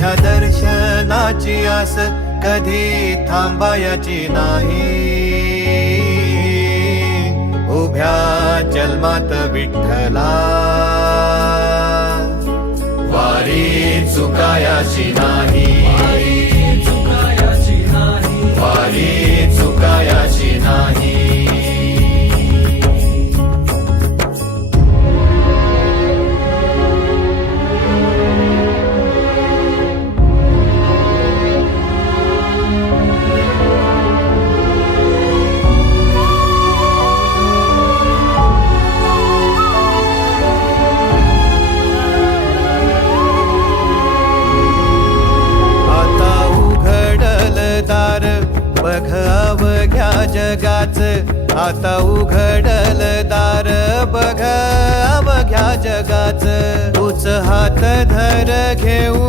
तुझ्या दर्शनाची आस कधी थांबायची नाही. उभ्या जन्मात विठ्ठला वारी चुकायाची नाही. वारी चुकायाची नाही. बघ अवघ्या जगाच आता उघडल दार. बघ अवघ्या जगाच तूच हात धर घेऊ